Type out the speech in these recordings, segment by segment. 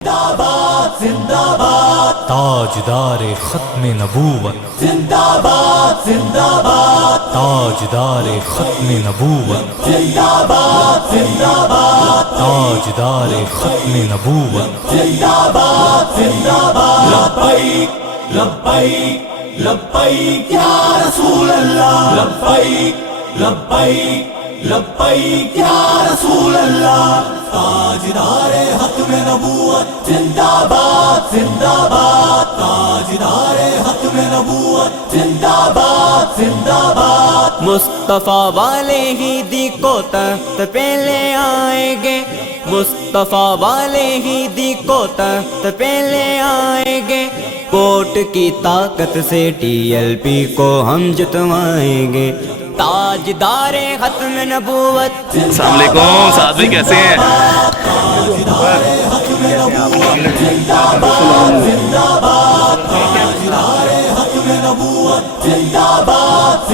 زندہ باد تاجدار ختم نبوت، زندہ باد تاجدار ختم نبوت، زندہ باد تاجدار ختم نبوت، زندہ باد لبیک لبیک لبیک یا رسول اللہ، لبیک لبیک لبیک یا رسول اللہ، تاجدار ختم نبوت، زندہ باد تاجدار ختم نبوت، زندہ باد مصطفیٰ والے ہی دی کو تخت پہ لے آئیں گے، مصطفیٰ والے ہی دی کو تخت پہ لے آئیں گے، کوٹ کی طاقت سے ٹی ایل پی کو ہم جتوائیں گے، تاجدار ختم نبوت۔ السلام علیکم سعد بھائی، کیسے ہیں؟ تاجدار ختم نبوت، زندہ باد تاجدار ختم نبوت، زندہ باد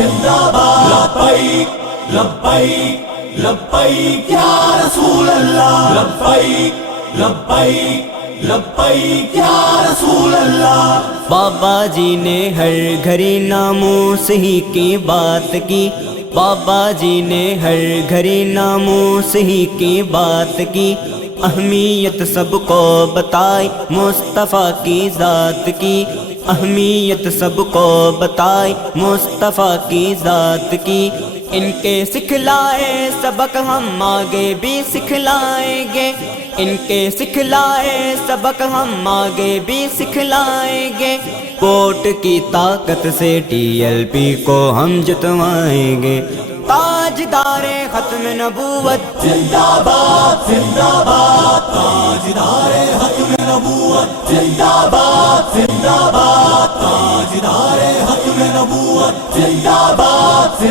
لبیک لبیک لبیک یا رسول اللہ، لبیک لبیک لبیک یا رسول اللہ۔ بابا جی نے ہر گھڑی ناموس ہی کی بات کی، بابا جی نے ہر گھڑی ناموس ہی کی بات کی، اہمیت سب کو بتائی مصطفیٰ کی ذات کی، اہمیت سب کو بتائی مصطفیٰ کی ذات کی، ان کے سکھلائے سبق ہم آگے بھی سکھلائیں گے، ان کے سکھلائے سبق ہم آگے بھی سکھلائیں گے، کوٹ کی طاقت سے ٹی ایل پی کو ہم جتوائیں گے، تاجدار ختم نبوت، زندہ باد تاجدار ختم نبوت، زندہ باد تاجدار ختم نبوت، زندہ باد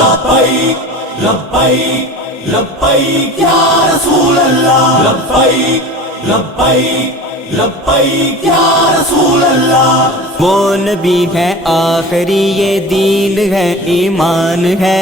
لبیک لبیک لبیک یا رسول اللہ، لبیک لبیک لبیک یا رسول اللہ۔ وہ نبی ہے آخری، یہ دین ہے ایمان ہے،